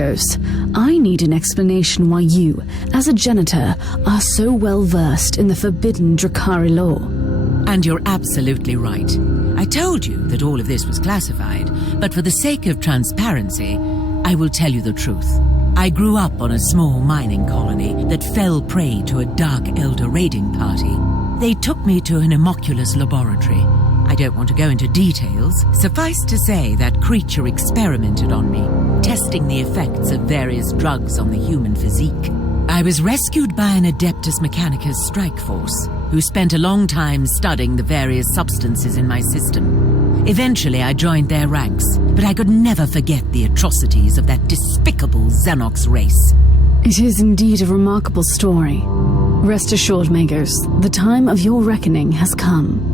Magos. I need an explanation why you, as a janitor, are so well versed in the forbidden Drakari law. And you're absolutely right. I told you that all of this was classified, but for the sake of transparency, I will tell you the truth. I grew up on a small mining colony that fell prey to a Dark Elder raiding party. They took me to an homunculus laboratory. I don't want to go into details. Suffice to say that creature experimented on me, testing the effects of various drugs on the human physique. I was rescued by an Adeptus Mechanicus strike force, who spent a long time studying the various substances in my system. Eventually I joined their ranks, but I could never forget the atrocities of that despicable Xenox race. It is indeed a remarkable story. Rest assured, Magos, the time of your reckoning has come.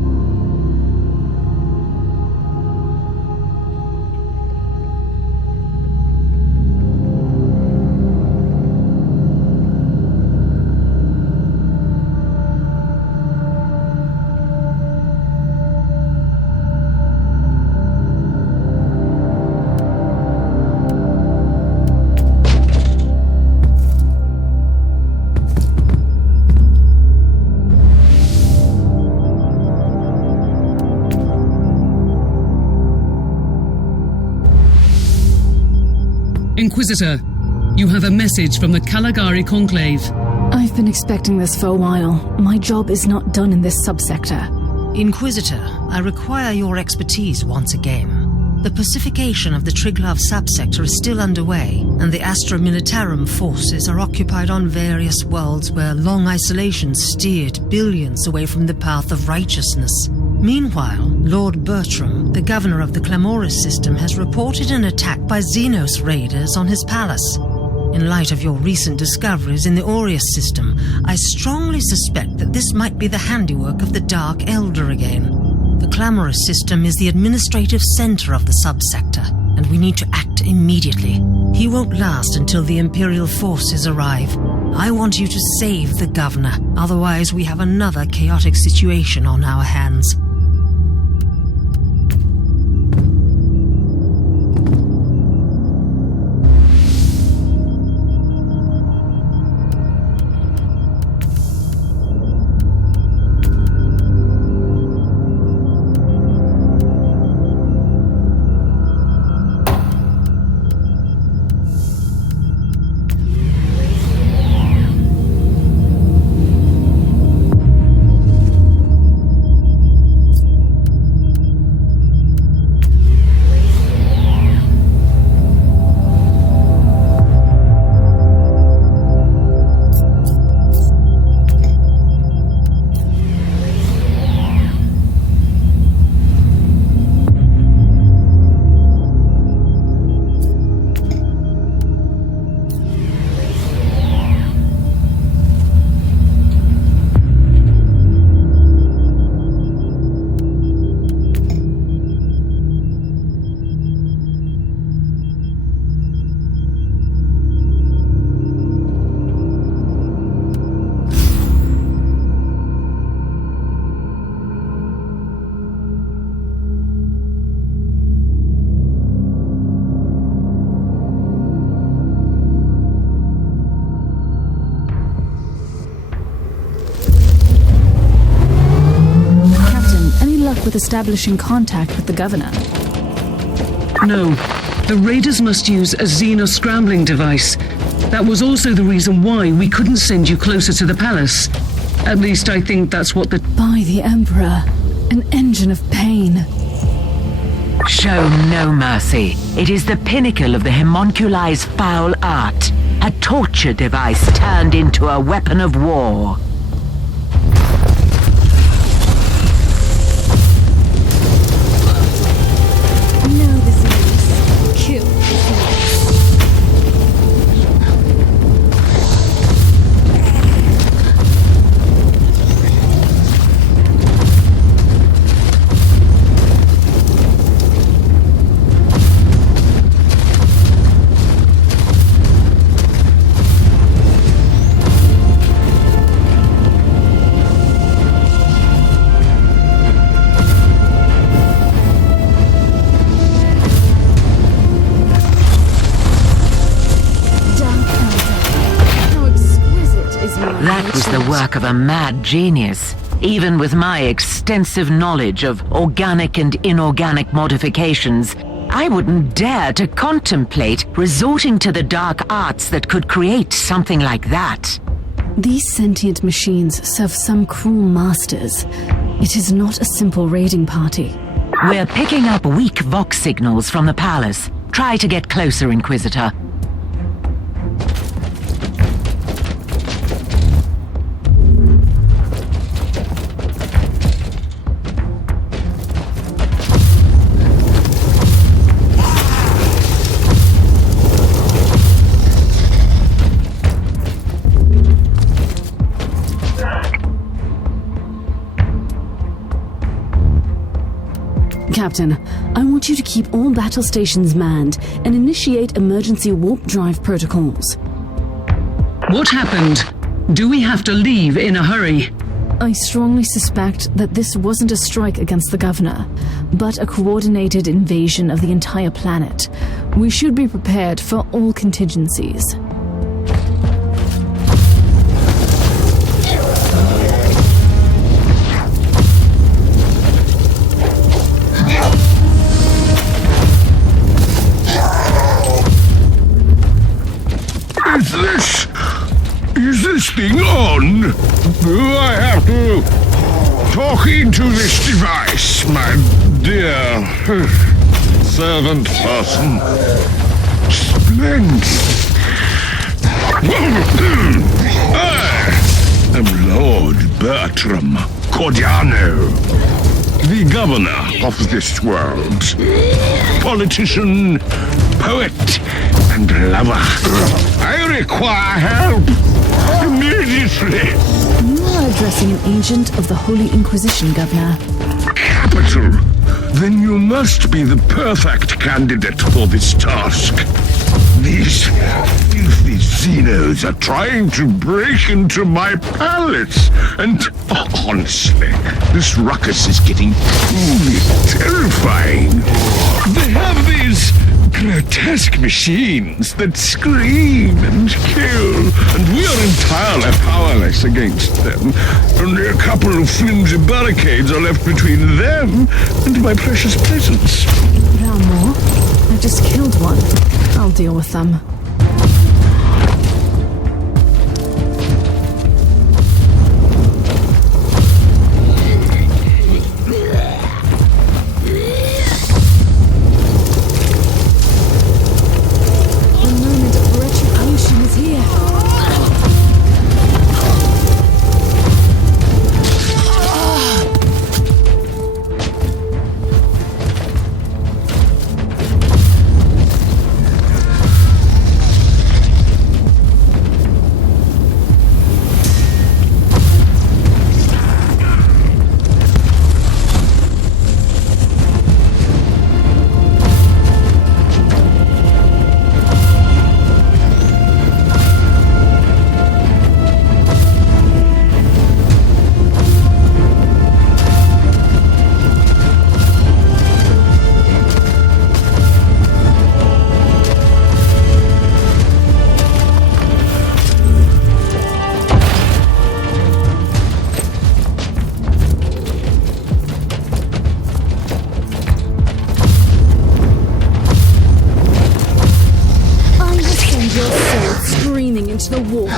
Inquisitor, you have a message from the Caligari Conclave. I've been expecting this for a while. My job is not done in this subsector. Inquisitor, I require your expertise once again. The pacification of the Triglav subsector is still underway, and the Astra Militarum forces are occupied on various worlds where long isolation steered billions away from the path of righteousness. Meanwhile, Lord Bertram, the governor of the Clamoris system, has reported an attack by Xenos raiders on his palace. In light of your recent discoveries in the Aureus system, I strongly suspect that this might be the handiwork of the Dark Elder again. The Clamoris system is the administrative center of the subsector, and we need to act immediately. He won't last until the Imperial forces arrive. I want you to save the governor, otherwise we have another chaotic situation on our hands. With establishing contact with the governor. No, the raiders must use a Xenos scrambling device. That was also the reason why we couldn't send you closer to the palace. At least I think that's what the... By the Emperor, an engine of pain. Show no mercy. It is the pinnacle of the homunculi's foul art. A torture device turned into a weapon of war. work of a mad genius. Even with my extensive knowledge of organic and inorganic modifications, I wouldn't dare to contemplate resorting to the dark arts that could create something like that. These sentient machines serve some cruel masters. It is not a simple raiding party. We're picking up weak vox signals from the palace. Try to get closer, Inquisitor. Captain, I want you to keep all battle stations manned and initiate emergency warp drive protocols. What happened? Do we have to leave in a hurry? I strongly suspect that this wasn't a strike against the governor, but a coordinated invasion of the entire planet. We should be prepared for all contingencies. Is this thing on? Do I have to talk into this device, my dear servant person? Splendid. I am Lord Bertram Cordiano, the governor of this world. Politician, poet, and lover. I require help immediately. You are addressing an agent of the Holy Inquisition, Governor. Capital. Then you must be the perfect candidate for this task. These filthy Xenos are trying to break into my palace, and honestly, this ruckus is getting truly terrifying. They have these grotesque machines that scream and kill, and we are entirely powerless against them. Only a couple of flimsy barricades are left between them and my precious presence. There are more? I just killed one. I'll deal with them. Into the wall.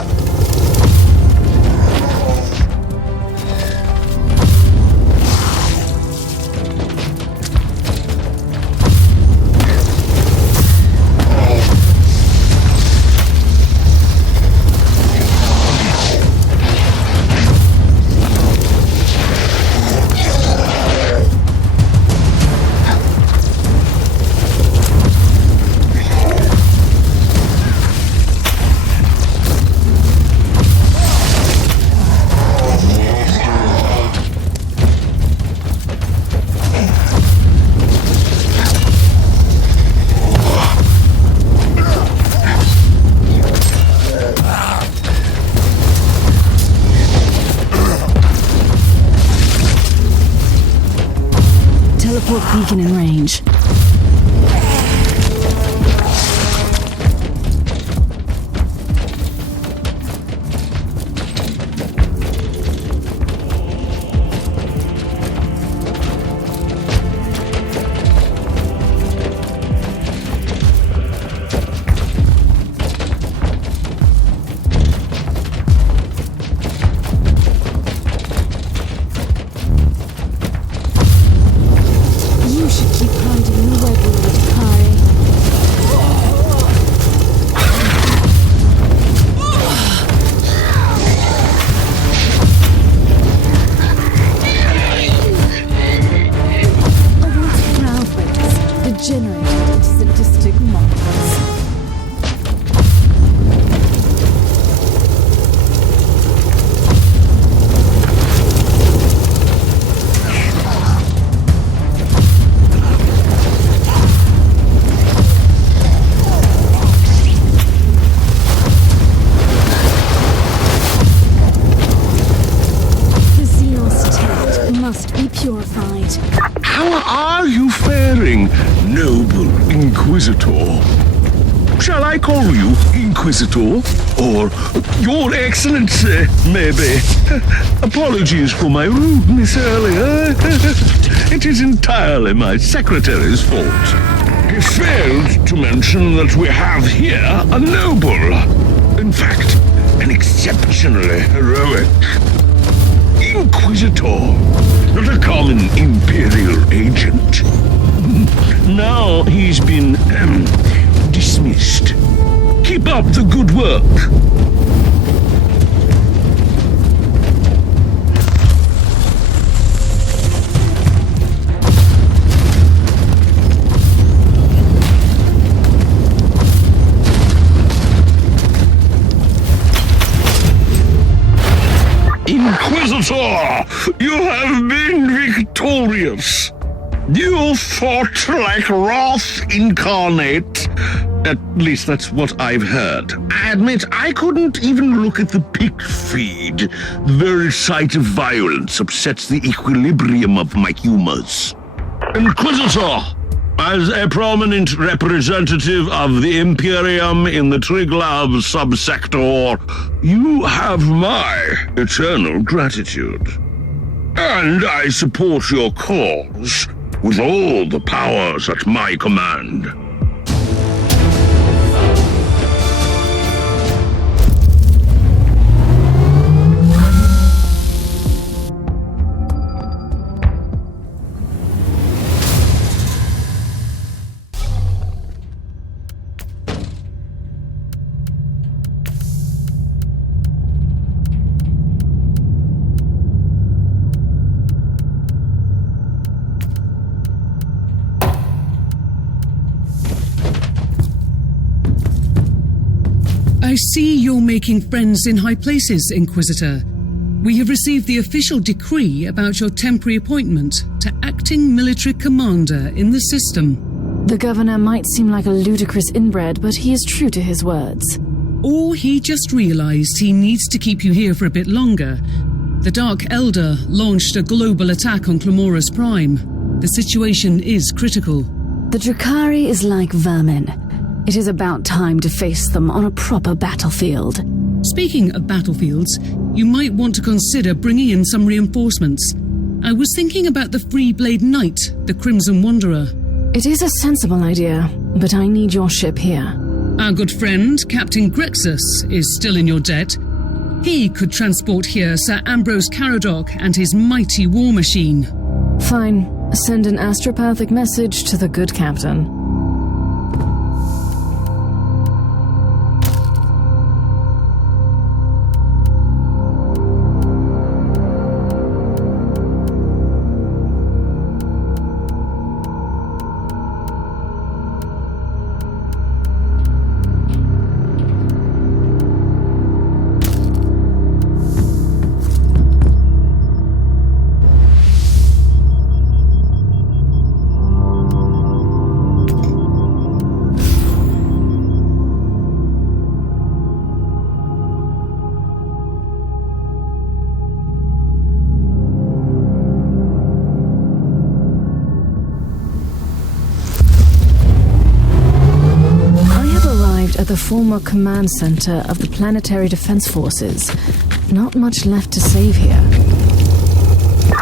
Beacon in range. must be purified. How are you faring, noble Inquisitor? Shall I call you Inquisitor? Or Your Excellency, maybe? Apologies for my rudeness earlier. It is entirely my secretary's fault. He failed to mention that we have here a noble. In fact, an exceptionally heroic Inquisitor. Not a common Imperial agent. Now he's been, dismissed. Keep up the good work. Inquisitor, you have been victorious. You fought like Wrath incarnate. At least that's what I've heard. I admit I couldn't even look at the pick feed. The very sight of violence upsets the equilibrium of my humors. Inquisitor, as a prominent representative of the Imperium in the Triglav subsector, you have my eternal gratitude. And I support your cause with all the powers at my command. I see you're making friends in high places, Inquisitor. We have received the official decree about your temporary appointment to acting military commander in the system. The governor might seem like a ludicrous inbred, but he is true to his words. Or he just realized he needs to keep you here for a bit longer. The Dark Elder launched a global attack on Clamoris Prime. The situation is critical. The Drakari is like vermin. It is about time to face them on a proper battlefield. Speaking of battlefields, you might want to consider bringing in some reinforcements. I was thinking about the Freeblade Knight, the Crimson Wanderer. It is a sensible idea, but I need your ship here. Our good friend, Captain Grexus, is still in your debt. He could transport here Sir Ambrose Caradoc and his mighty war machine. Fine. Send an astropathic message to the good captain. At the former command center of the Planetary Defense Forces. Not much left to save here.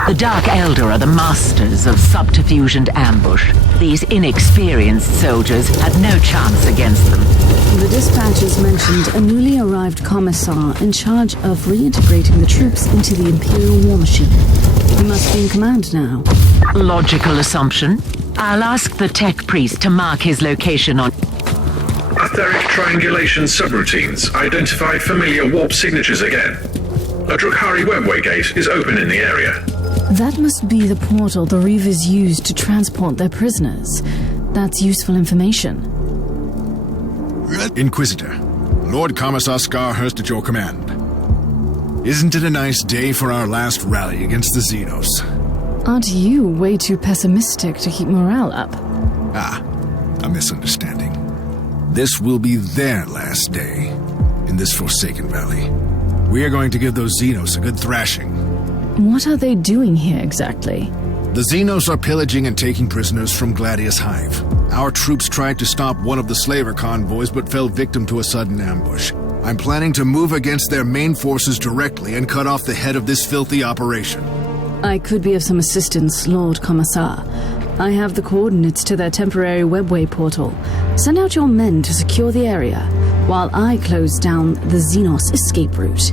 The Dark Elder are the masters of subterfuge and ambush. These inexperienced soldiers had no chance against them. The dispatches mentioned a newly arrived commissar in charge of reintegrating the troops into the Imperial war machine. He must be in command now. Logical assumption. I'll ask the tech priest to mark his location on... Etheric triangulation subroutines identify familiar warp signatures again. A Drakari webway gate is open in the area. That must be the portal the Reavers used to transport their prisoners. That's useful information. Inquisitor, Lord Commissar Scarhurst at your command. Isn't it a nice day for our last rally against the Xenos? Aren't you way too pessimistic to keep morale up? Ah, a misunderstanding. This will be their last day in this Forsaken Valley. We are going to give those Xenos a good thrashing. What are they doing here exactly? The Xenos are pillaging and taking prisoners from Gladius Hive. Our troops tried to stop one of the slaver convoys but fell victim to a sudden ambush. I'm planning to move against their main forces directly and cut off the head of this filthy operation. I could be of some assistance, Lord Commissar. I have the coordinates to their temporary webway portal. Send out your men to secure the area, while I close down the Xenos escape route.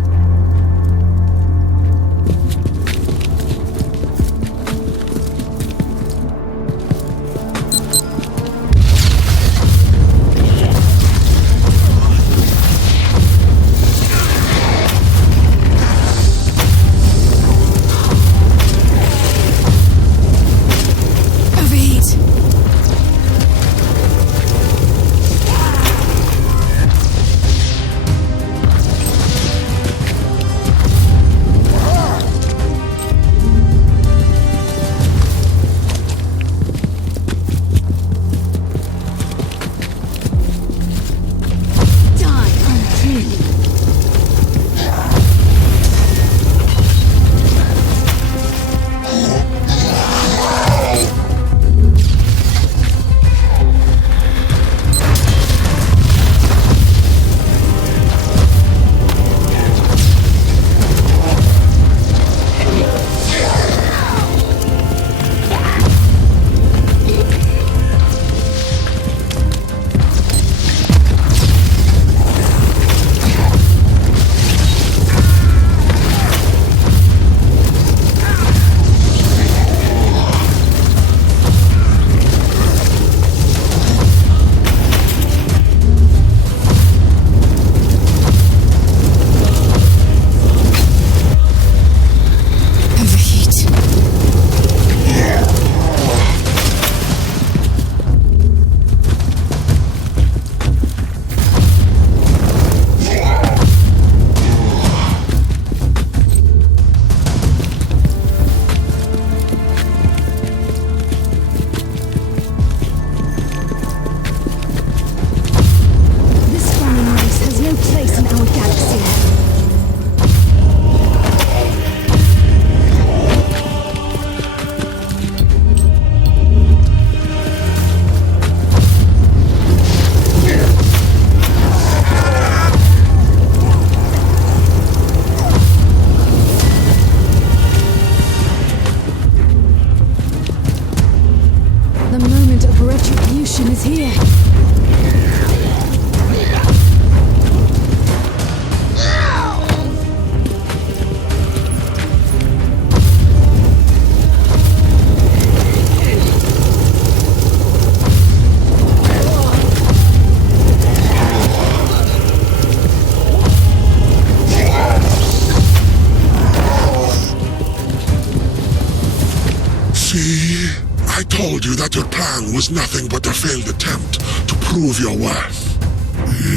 Was nothing but a failed attempt to prove your worth.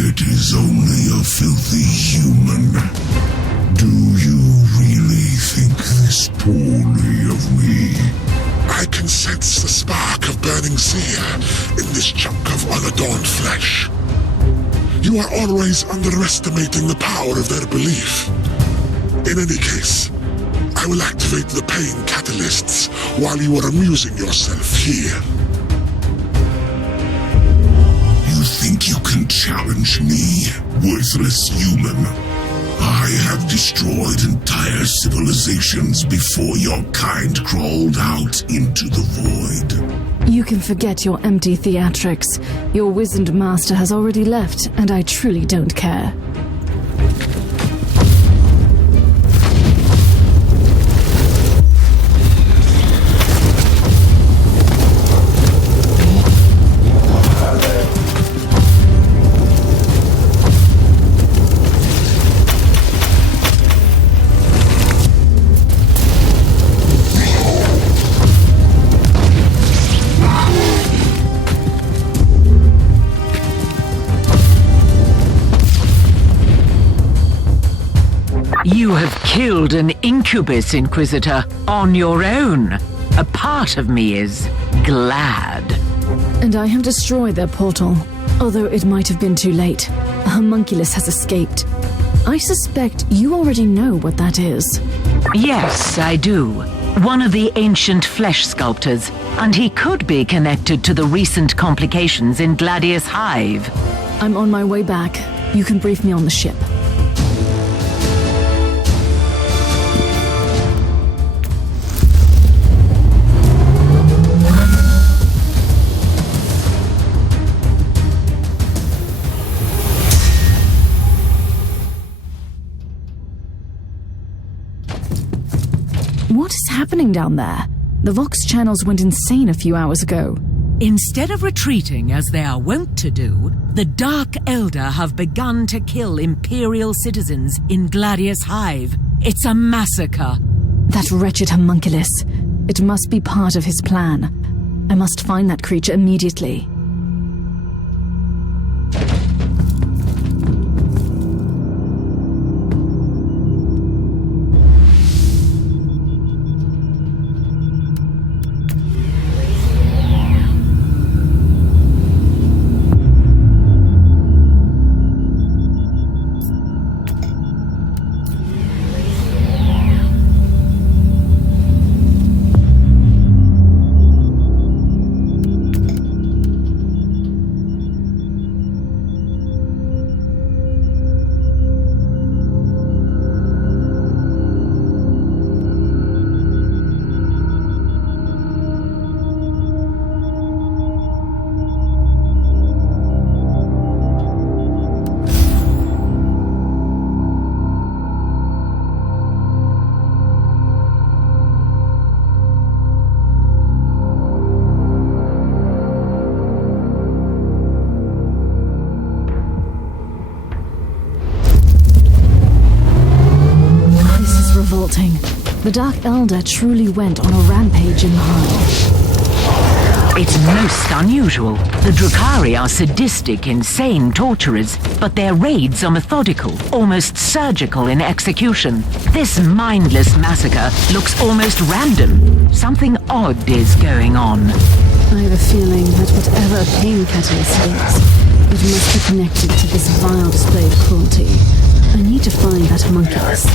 It is only a filthy human. Do you really think this poorly of me? I can sense the spark of burning seer in this chunk of unadorned flesh. You are always underestimating the power of their belief. In any case, I will activate the pain catalysts while you are amusing yourself here. You think you can challenge me, worthless human? I have destroyed entire civilizations before your kind crawled out into the void. You can forget your empty theatrics. Your wizened master has already left, and I truly don't care. You have killed an incubus, Inquisitor, on your own. A part of me is glad. And I have destroyed their portal, although it might have been too late. A homunculus has escaped. I suspect you already know what that is. Yes, I do. One of the ancient flesh sculptors, and he could be connected to the recent complications in Gladius Hive. I'm on my way back. You can brief me on the ship. What is happening down there? The Vox channels went insane a few hours ago. Instead of retreating as they are wont to do, the Dark Elder have begun to kill Imperial citizens in Gladius Hive. It's a massacre. That wretched homunculus. It must be part of his plan. I must find that creature immediately. The Dark Elder truly went on a rampage in the Hive. It's most unusual. The Drukhari are sadistic, insane torturers, but their raids are methodical, almost surgical in execution. This mindless massacre looks almost random. Something odd is going on. I have a feeling that whatever pain catalyst is, it must be connected to this vile display of cruelty. I need to find that homunculus.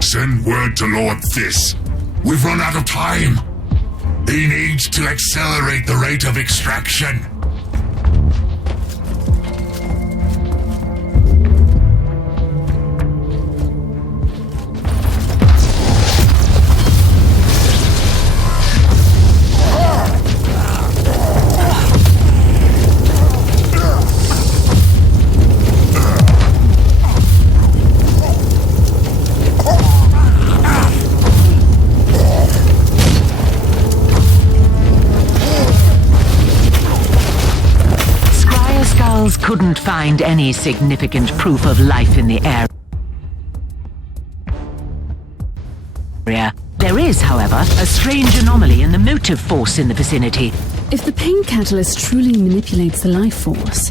Send word to Lord This. We've run out of time. He needs to accelerate the rate of extraction. Couldn't find any significant proof of life in the area. There is, however, a strange anomaly in the motive force in the vicinity. If the pain catalyst truly manipulates the life force,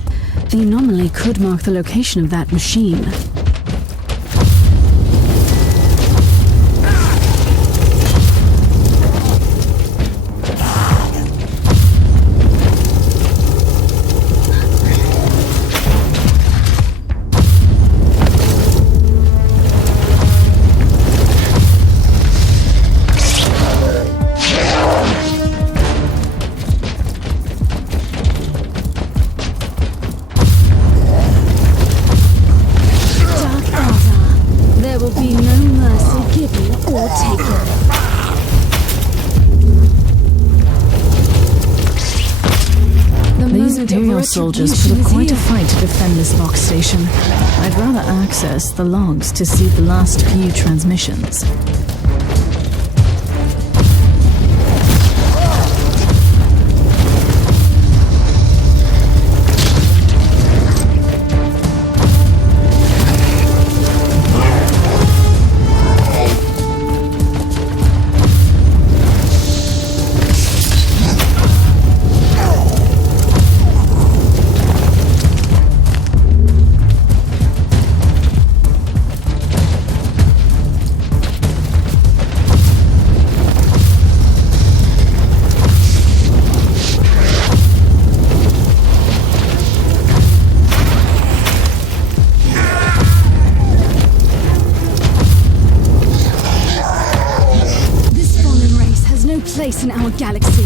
the anomaly could mark the location of that machine. soldiers put up quite a fight to defend this Vox station. I'd rather access the logs to see the last few transmissions. Place in our galaxy.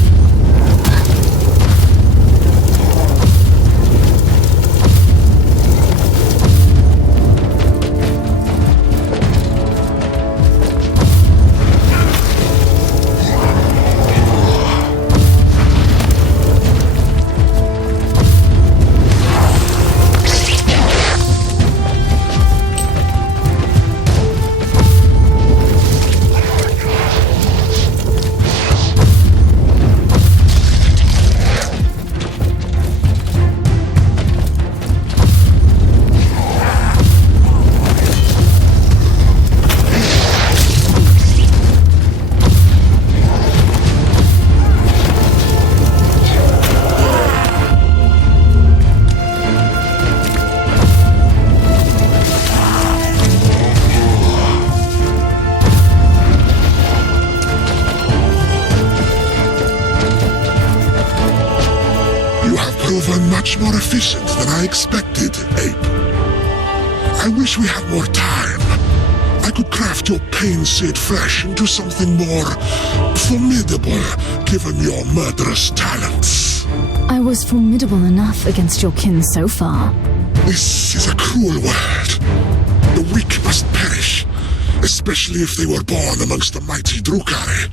Much more efficient than I expected, Ape. I wish we had more time. I could craft your pain-seared flesh into something more formidable, given your murderous talents. I was formidable enough against your kin so far. This is a cruel world. The weak must perish, especially if they were born amongst the mighty Drukari.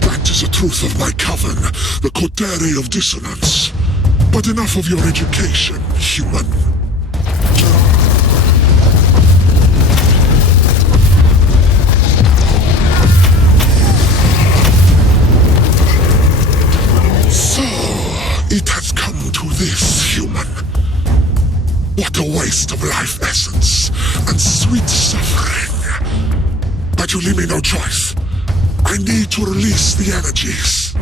That is the truth of my coven, the coterie of dissonance. But enough of your education, human. So, it has come to this, human. What a waste of life essence and sweet suffering. But you leave me no choice. I need to release the energies.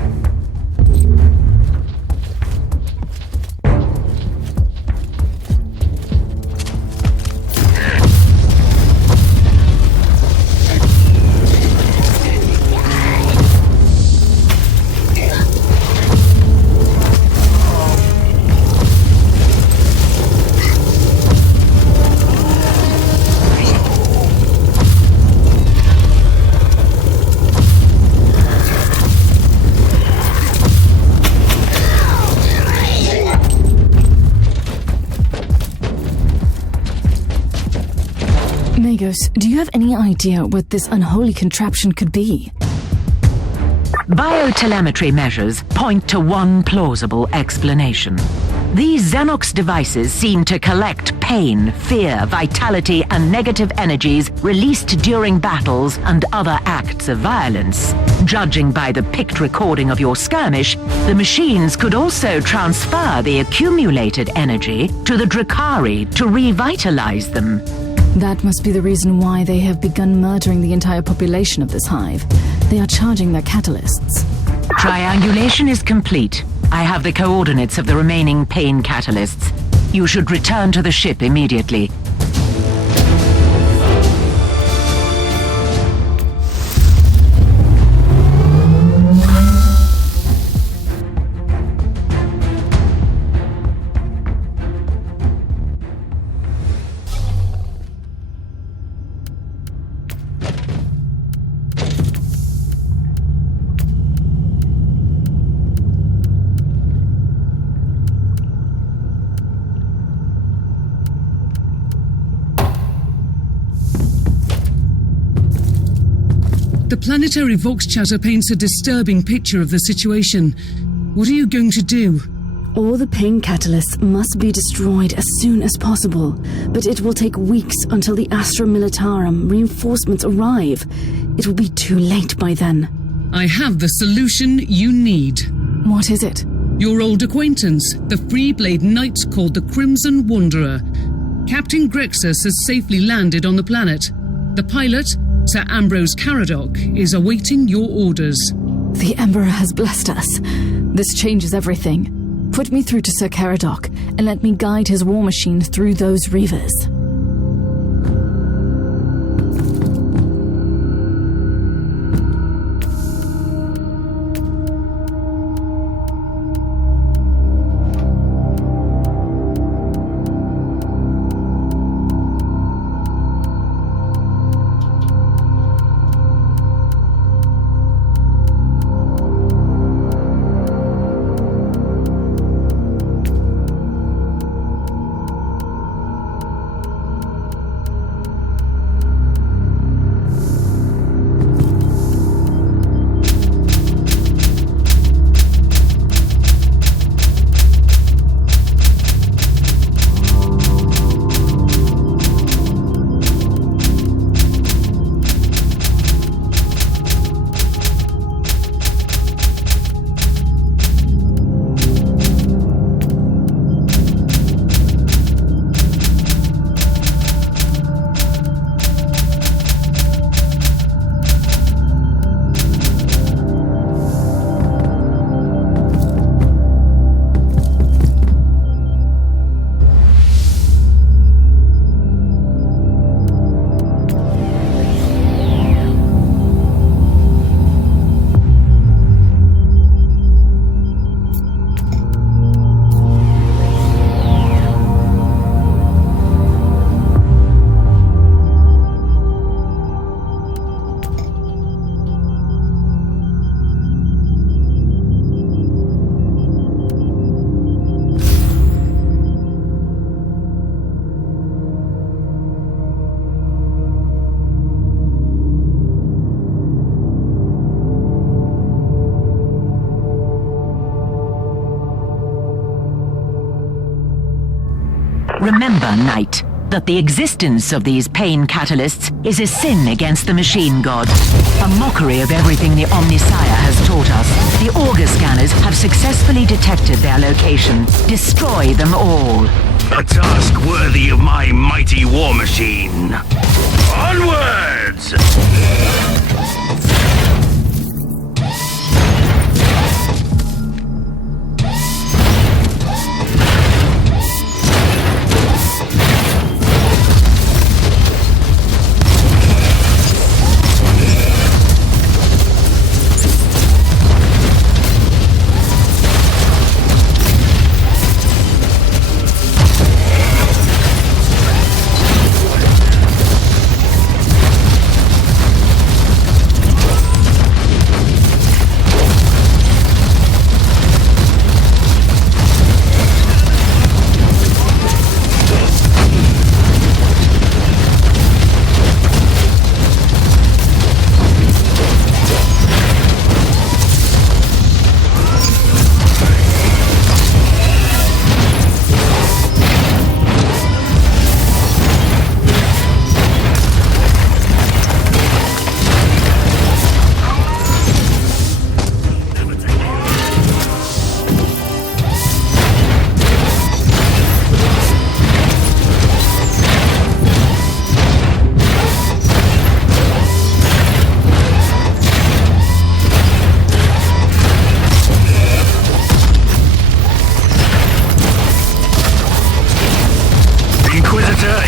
Do you have any idea what this unholy contraption could be? Biotelemetry measures point to one plausible explanation. These Xenox devices seem to collect pain, fear, vitality, and negative energies released during battles and other acts of violence. Judging by the picked recording of your skirmish, the machines could also transfer the accumulated energy to the Drukari to revitalize them. That must be the reason why they have begun murdering the entire population of this hive. They are charging their catalysts. Triangulation is complete. I have the coordinates of the remaining pain catalysts. You should return to the ship immediately. The planetary Vox chatter paints a disturbing picture of the situation. What are you going to do? All the pain catalysts must be destroyed as soon as possible, but it will take weeks until the Astra Militarum reinforcements arrive. It will be too late by then. I have the solution you need. What is it? Your old acquaintance, the Freeblade Knight called the Crimson Wanderer. Captain Grexus has safely landed on the planet. The pilot, Sir Ambrose Caradoc, is awaiting your orders. The Emperor has blessed us. This changes everything. Put me through to Sir Caradoc, and let me guide his war machine through those reavers. Remember, Knight, that the existence of these pain catalysts is a sin against the machine god. A mockery of everything the Omnisire has taught us. The auger scanners have successfully detected their location. Destroy them all. A task worthy of my mighty war machine. Onwards!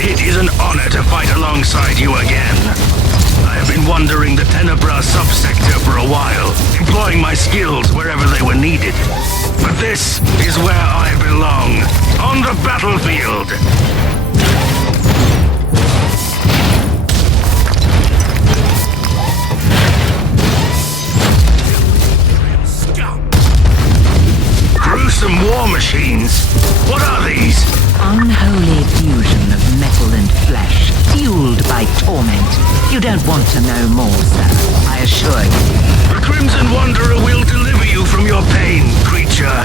It is an honor to fight alongside you again. I have been wandering the Tenebra subsector for a while, employing my skills wherever they were needed. But this is where I belong, on the battlefield. Gruesome war machines. What are these? Unholy fusion of metal and flesh, fueled by torment. You don't want to know more, sir, I assure you. The Crimson Wanderer will deliver you from your pain, creature.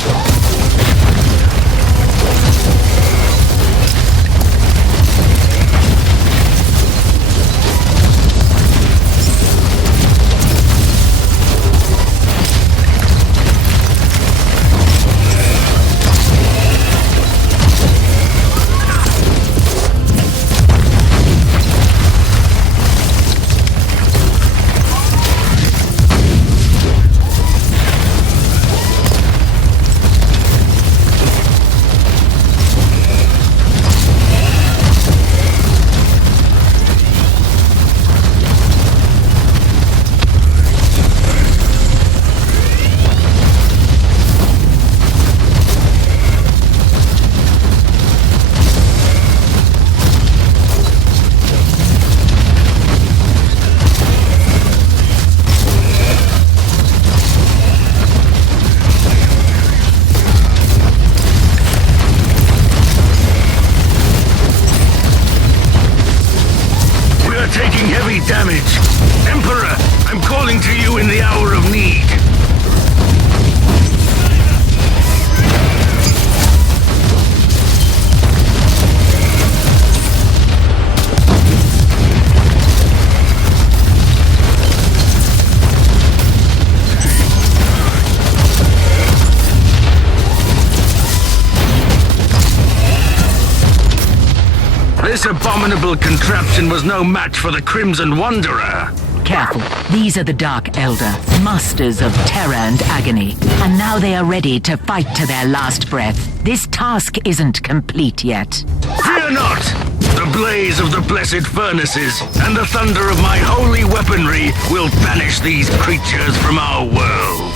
Damage. Emperor, I'm calling to you in the hour of need. This abominable contraption was no match for the Crimson Wanderer. Careful. These are the Dark Elder, masters of terror and agony. And now they are ready to fight to their last breath. This task isn't complete yet. Fear not! The blaze of the blessed furnaces and the thunder of my holy weaponry will banish these creatures from our world.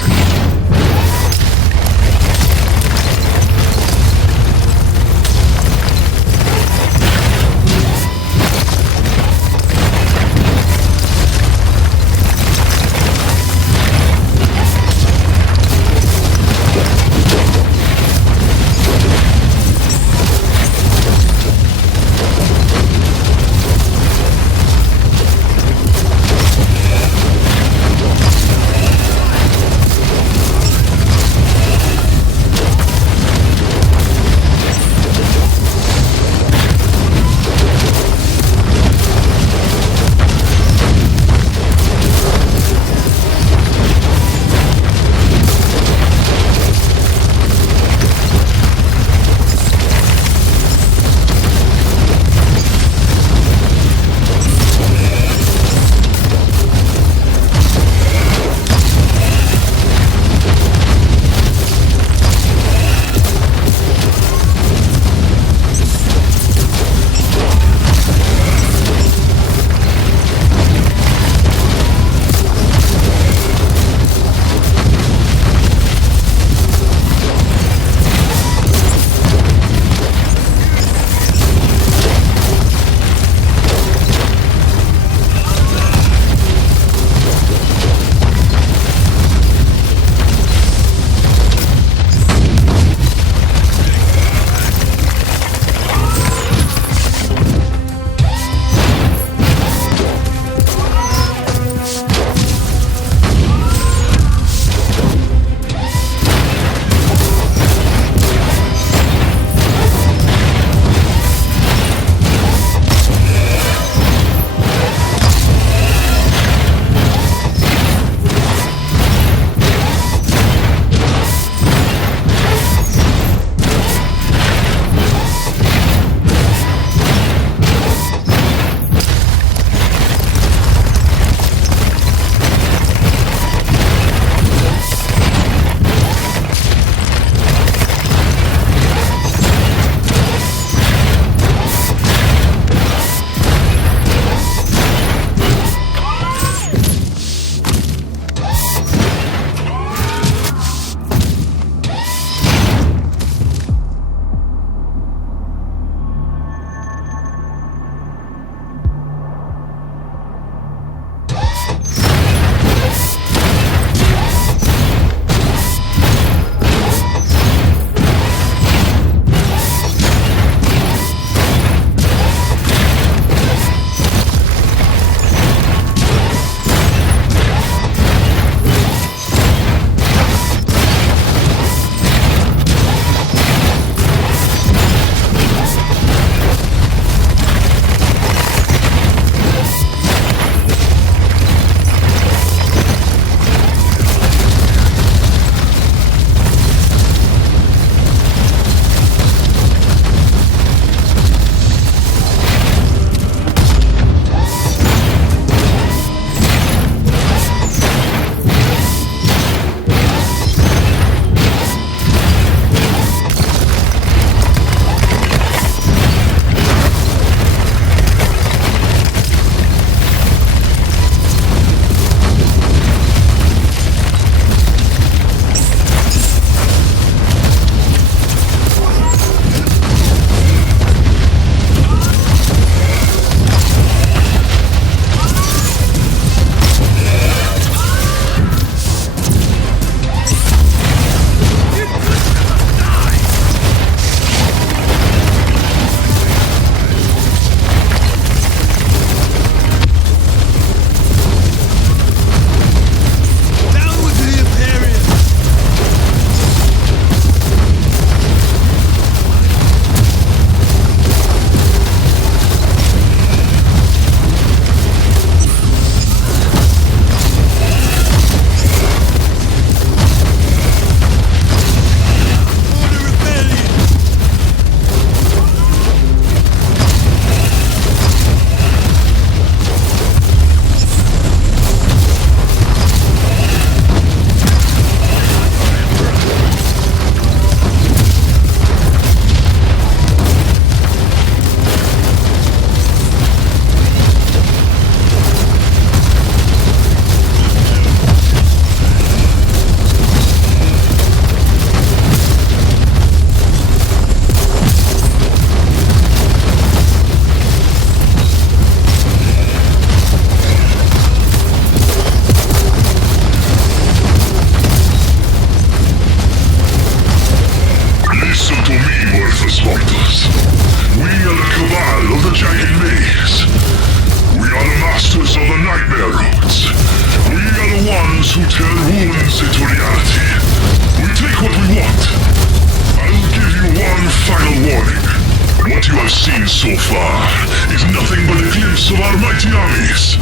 of our mighty armies.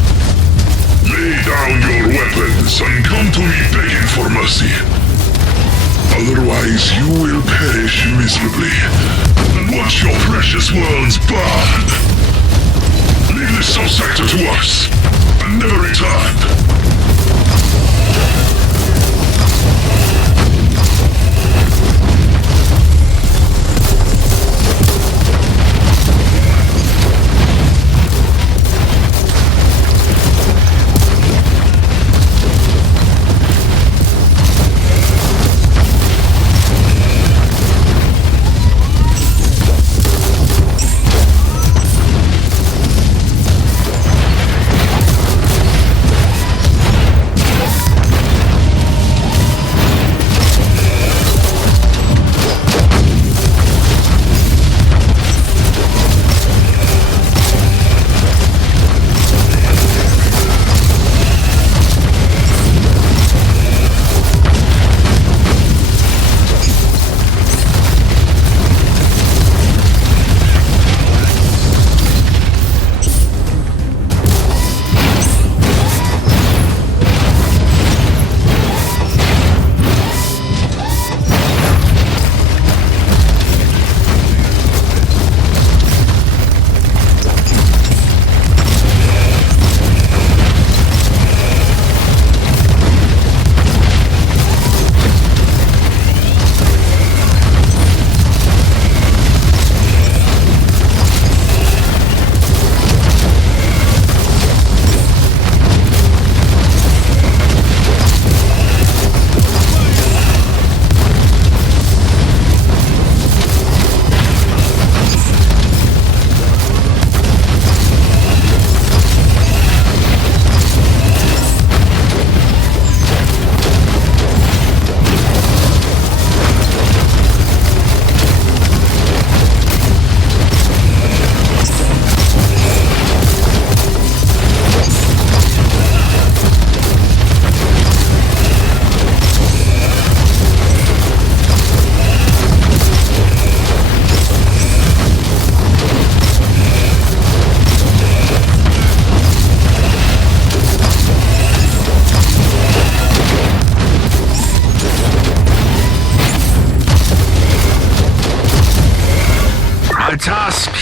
Lay down your weapons and come to me begging for mercy. Otherwise you will perish miserably and watch your precious worlds burn. Leave this subsector to us and never return.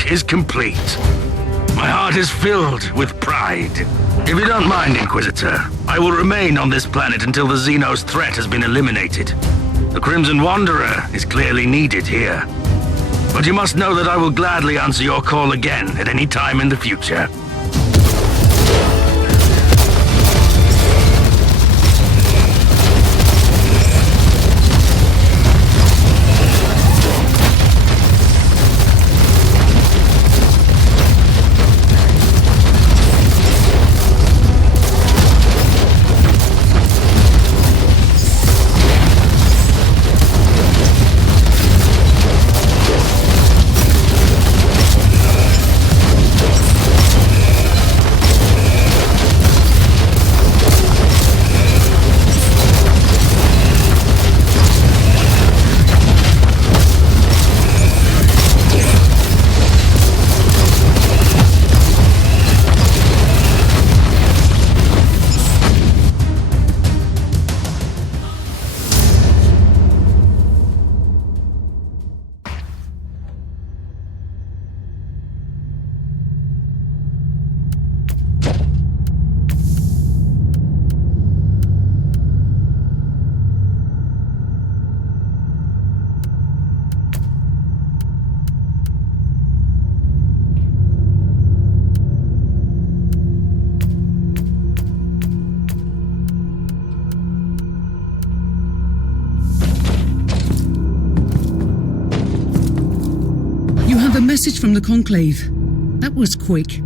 Is complete. My heart is filled with pride. If you don't mind, Inquisitor, I will remain on this planet until the Xenos threat has been eliminated. The Crimson Wanderer is clearly needed here. But you must know that I will gladly answer your call again at any time in the future. Message from the Conclave. That was quick.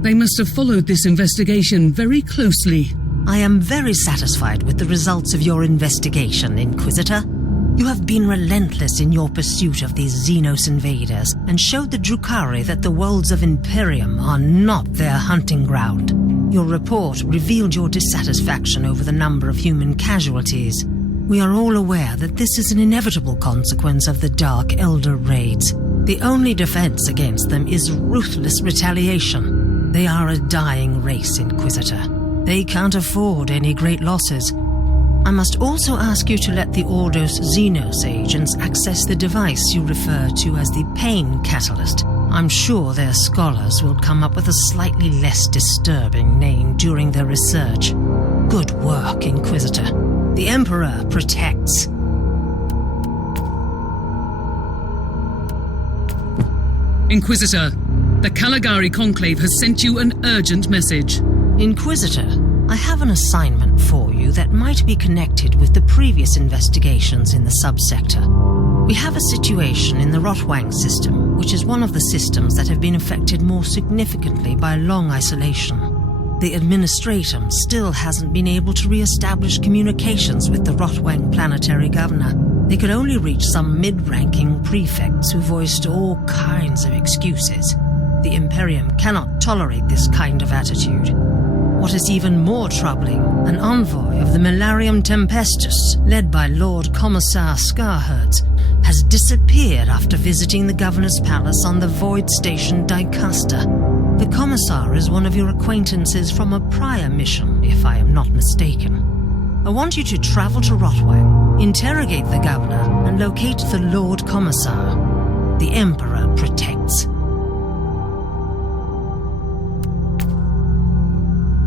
They must have followed this investigation very closely. I am very satisfied with the results of your investigation, Inquisitor. You have been relentless in your pursuit of these Xenos invaders and showed the Drukhari that the worlds of Imperium are not their hunting ground. Your report revealed your dissatisfaction over the number of human casualties. We are all aware that this is an inevitable consequence of the Dark Elder raids. The only defense against them is ruthless retaliation. They are a dying race, Inquisitor. They can't afford any great losses. I must also ask you to let the Ordos Xenos agents access the device you refer to as the Pain Catalyst. I'm sure their scholars will come up with a slightly less disturbing name during their research. Good work, Inquisitor. The Emperor protects. Inquisitor, the Caligari Conclave has sent you an urgent message. Inquisitor, I have an assignment for you that might be connected with the previous investigations in the subsector. We have a situation in the Rotwang system, which is one of the systems that have been affected more significantly by long isolation. The Administratum still hasn't been able to re-establish communications with the Rotwang planetary governor. They could only reach some mid-ranking prefects who voiced all kinds of excuses. The Imperium cannot tolerate this kind of attitude. What is even more troubling, an envoy of the Milarium Tempestus, led by Lord Commissar Scarhertz, has disappeared after visiting the Governor's Palace on the Void Station Dicaster. The Commissar is one of your acquaintances from a prior mission, if I am not mistaken. I want you to travel to Rotwang, interrogate the Governor, and locate the Lord Commissar. The Emperor protects.